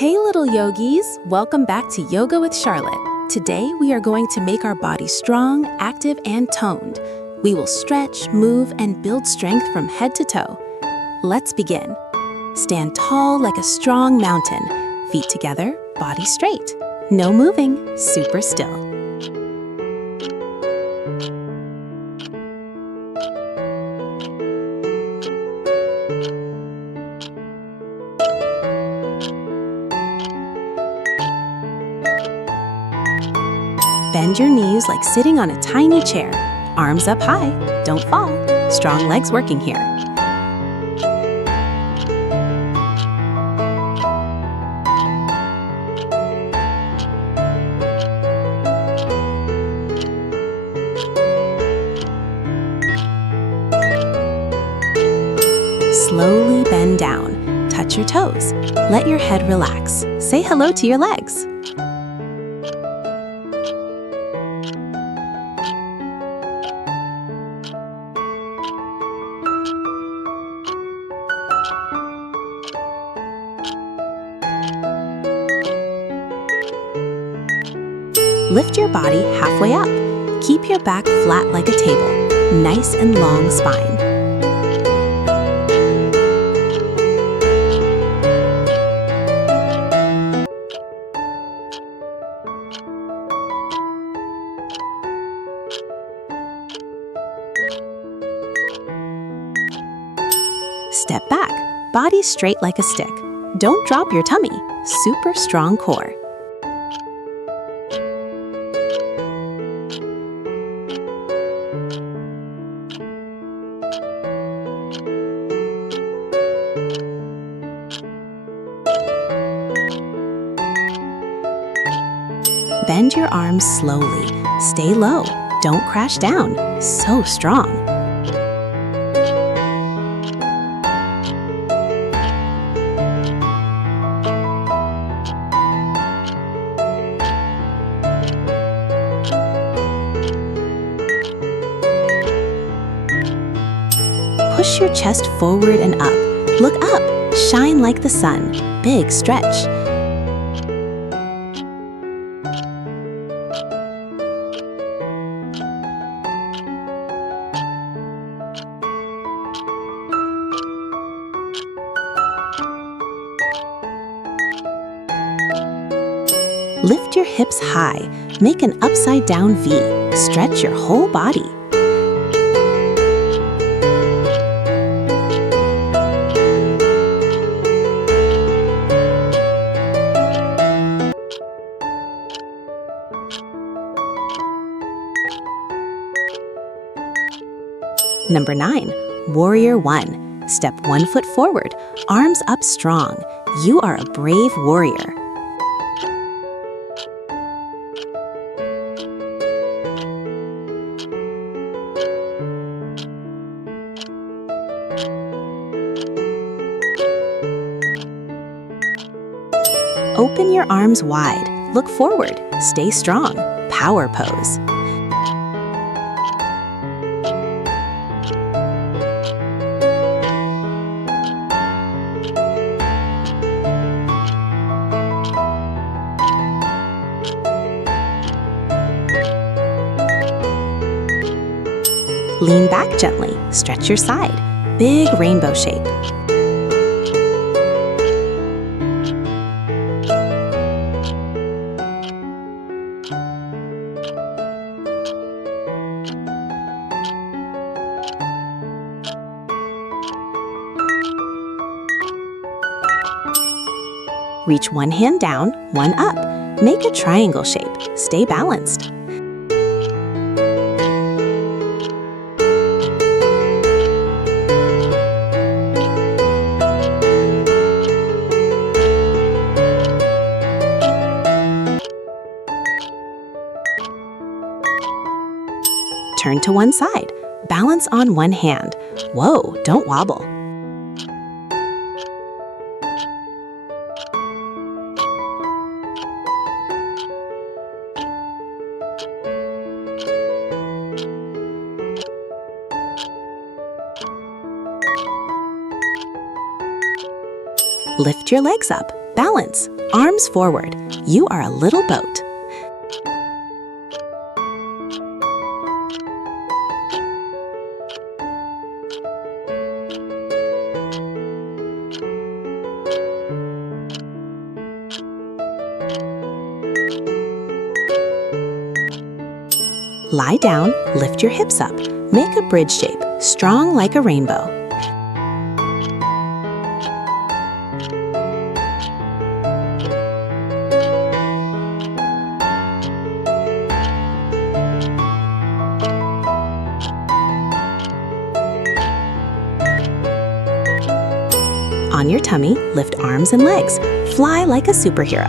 Hey little yogis, welcome back to Yoga with Charlotte. Today we are going to make our body strong, active, and toned. We will stretch, move, and build strength from head to toe. Let's begin. Stand tall like a strong mountain. Feet together, body straight. No moving, super still. Bend your knees like sitting on a tiny chair. Arms up high, don't fall. Strong legs working here. Slowly bend down. Touch your toes. Let your head relax. Say hello to your legs. Lift your body halfway up. Keep your back flat like a table. Nice and long spine. Step back. Body straight like a stick. Don't drop your tummy. Super strong core. Bend your arms slowly. Stay low. Don't crash down. So strong. Push your chest forward and up. Look up. Shine like the sun. Big stretch. Lift your hips high. Make an upside-down V. Stretch your whole body. Number 9, Warrior 1. Step 1 foot forward, arms up strong. You are a brave warrior. Open your arms wide. Look forward. Stay strong. Power pose. Lean back gently. Stretch your side. Big rainbow shape. Reach one hand down, one up. Make a triangle shape. Stay balanced. Turn to one side. Balance on one hand. Whoa, don't wobble. Lift your legs up. Balance. Arms forward. You are a little boat. Lie down, lift your hips up. Make a bridge shape, strong like a rainbow. On your tummy, lift arms and legs. Fly like a superhero.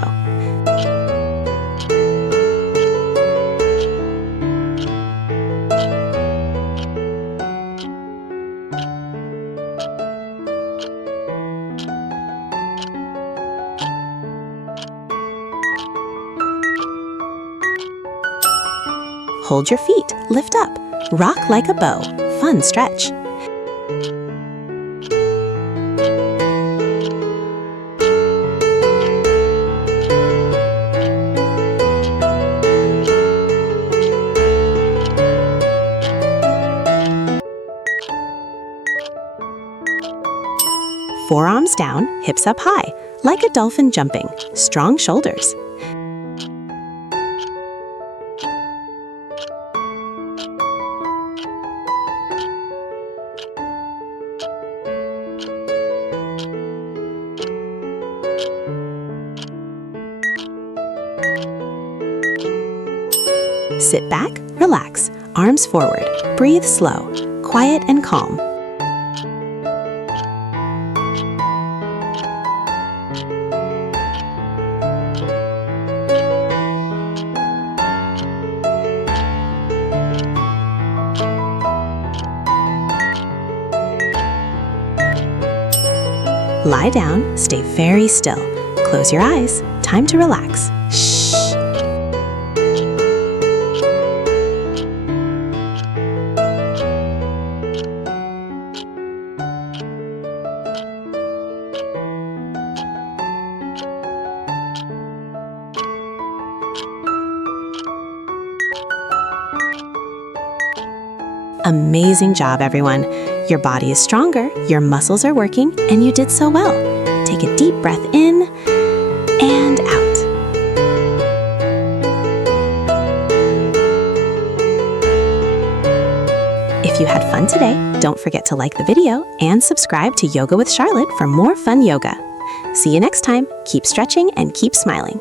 Hold your feet, lift up. Rock like a bow. Fun stretch. Forearms down, hips up high, like a dolphin jumping. Strong shoulders. Sit back, relax, arms forward. Breathe slow, quiet and calm. Lie down, stay very still. Close your eyes. Time to relax. Shh. Amazing job, everyone. Your body is stronger, your muscles are working, and you did so well. Take a deep breath in and out. If you had fun today, don't forget to like the video and subscribe to Yoga with Charlotte for more fun yoga. See you next time. Keep stretching and keep smiling.